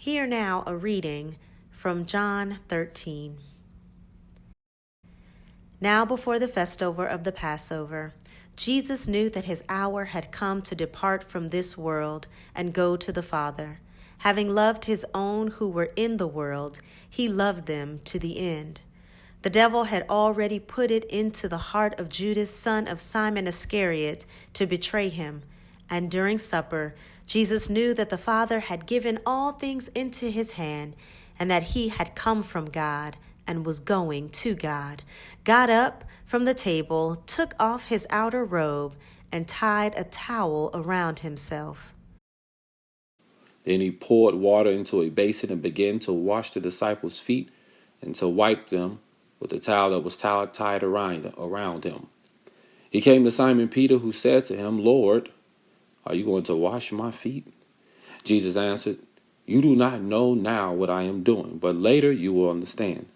Hear now a reading from John 13. Now before the festival of the Passover, Jesus knew that his hour had come to depart from this world and go to the Father. Having loved his own who were in the world, he loved them to the end. The devil had already put it into the heart of Judas, son of Simon Iscariot, to betray him. And during supper, Jesus knew that the Father had given all things into his hand, and that he had come from God and was going to God, got up from the table, took off his outer robe, and tied a towel around himself. Then he poured water into a basin and began to wash the disciples' feet and to wipe them with the towel that was tied around him. He came to Simon Peter, who said to him, "Lord, are you going to wash my feet?" Jesus answered, "You do not know now what I am doing, but later you will understand."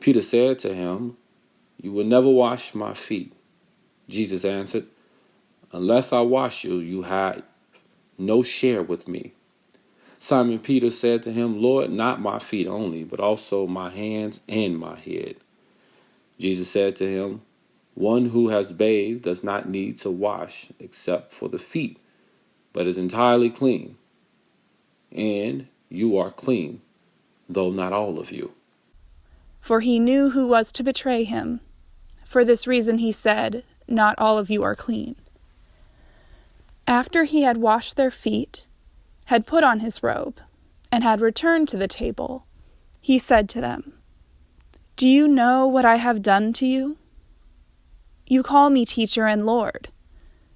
Peter said to him, "You will never wash my feet." Jesus answered, "Unless I wash you, you have no share with me." Simon Peter said to him, "Lord, not my feet only, but also my hands and my head." Jesus said to him, "One who has bathed does not need to wash except for the feet, but is entirely clean. And you are clean, though not all of you." For he knew who was to betray him. For this reason he said, "Not all of you are clean." After he had washed their feet, had put on his robe, and had returned to the table, he said to them, "Do you know what I have done to you? You call me teacher and Lord,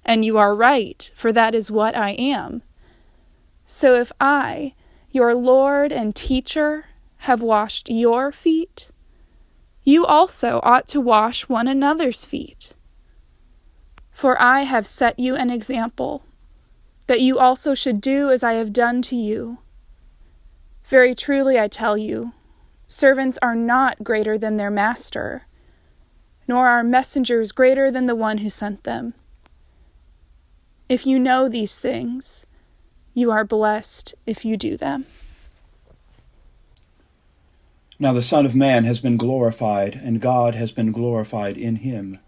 and you are right, for that is what I am. So if I, your Lord and teacher, have washed your feet, you also ought to wash one another's feet. For I have set you an example, that you also should do as I have done to you. Very truly I tell you, servants are not greater than their master, nor are messengers greater than the one who sent them. If you know these things, you are blessed if you do them." Now the Son of Man has been glorified, and God has been glorified in him.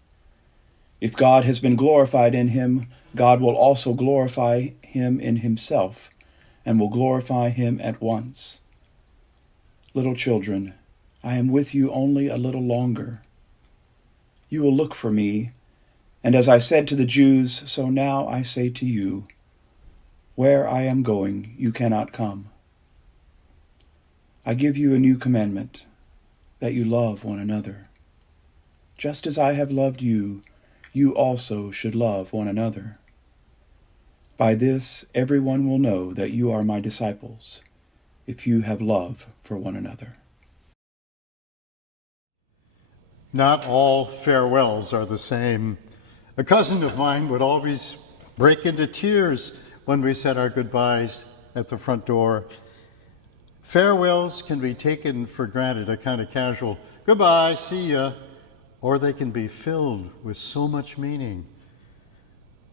If God has been glorified in him, God will also glorify him in himself, and will glorify him at once. Little children, I am with you only a little longer. You will look for me, and as I said to the Jews, so now I say to you, where I am going, you cannot come. I give you a new commandment, that you love one another. Just as I have loved you, you also should love one another. By this, everyone will know that you are my disciples, if you have love for one another. Not all farewells are the same. A cousin of mine would always break into tears when we said our goodbyes at the front door. Farewells can be taken for granted, a kind of casual, "Goodbye, see ya," or they can be filled with so much meaning.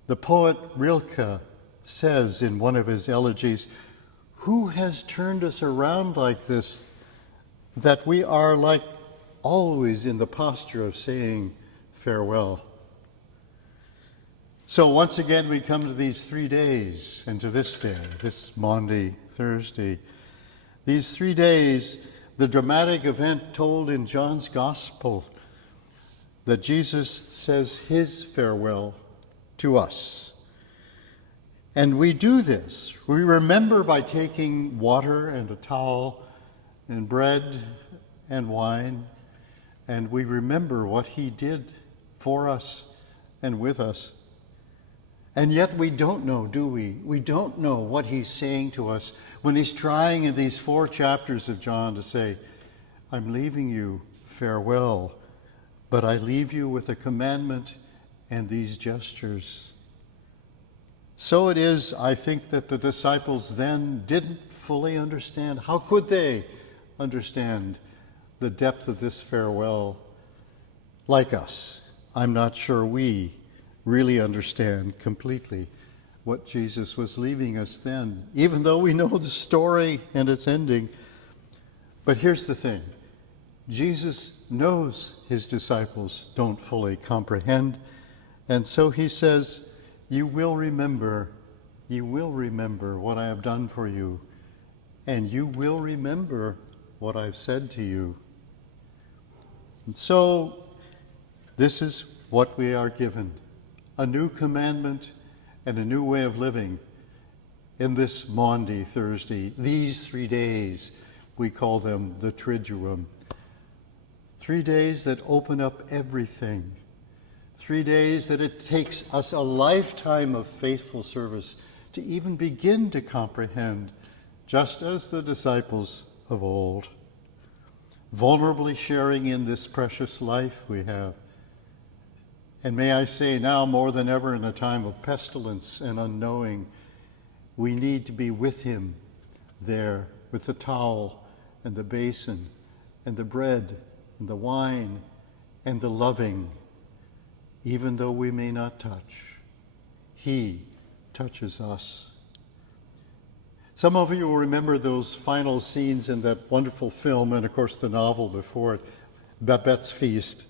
The poet Rilke says in one of his elegies, "Who has turned us around like this, that we are like always in the posture of saying farewell?" So once again, we come to these 3 days and to this day, this Maundy, Thursday. These 3 days, the dramatic event told in John's Gospel that Jesus says his farewell to us. And we do this. We remember by taking water and a towel and bread and wine, and we remember what he did for us and with us. And yet we don't know, do we? We don't know what he's saying to us when he's trying in these 4 chapters of John to say, "I'm leaving you farewell, but I leave you with a commandment and these gestures." So it is, I think, that the disciples then didn't fully understand. How could they understand the depth of this farewell? Like us, I'm not sure we really understand completely what Jesus was leaving us then, even though we know the story and its ending. But here's the thing. Jesus knows his disciples don't fully comprehend, and so he says, you will remember what I have done for you, and you will remember what I've said to you. And so this is what we are given, a new commandment and a new way of living in this Maundy Thursday. These 3 days, we call them the Triduum. 3 days that open up everything. 3 days that it takes us a lifetime of faithful service to even begin to comprehend, just as the disciples of old. Vulnerably sharing in this precious life we have. And may I say now more than ever in a time of pestilence and unknowing, we need to be with him there with the towel and the basin and the bread and the wine and the loving, even though we may not touch. He touches us. Some of you will remember those final scenes in that wonderful film, and of course the novel before it, Babette's Feast.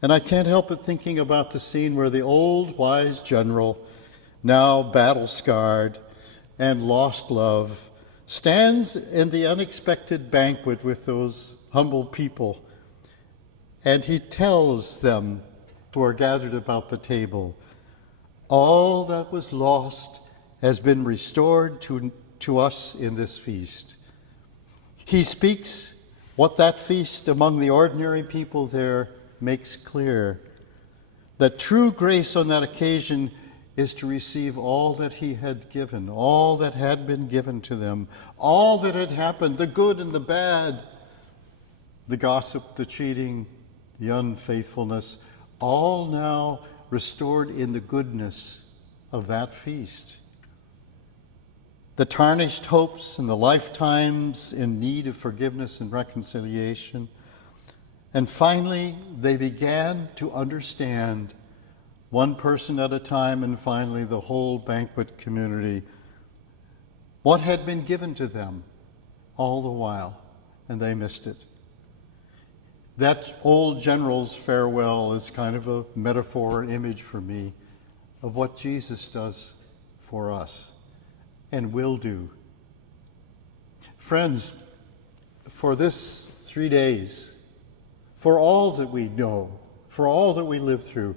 And I can't help but thinking about the scene where the old wise general, now battle-scarred and lost love, stands in the unexpected banquet with those humble people, and he tells them who are gathered about the table, all that was lost has been restored to us in this feast. He speaks what that feast among the ordinary people there makes clear, that true grace on that occasion is to receive all that he had given, all that had been given to them, all that had happened, the good and the bad, the gossip, the cheating, the unfaithfulness, all now restored in the goodness of that feast. The tarnished hopes and the lifetimes in need of forgiveness and reconciliation. And finally, they began to understand, one person at a time, and finally the whole banquet community, what had been given to them all the while, and they missed it. That old general's farewell is kind of a metaphor, an image for me of what Jesus does for us and will do. Friends, for this 3 days, for all that we know, for all that we live through,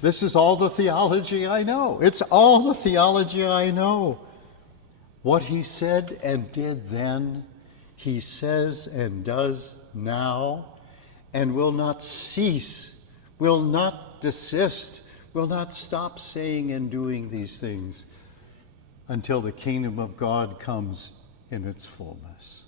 this is all the theology I know. It's all the theology I know. What he said and did then, he says and does now, and will not cease, will not desist, will not stop saying and doing these things until the kingdom of God comes in its fullness.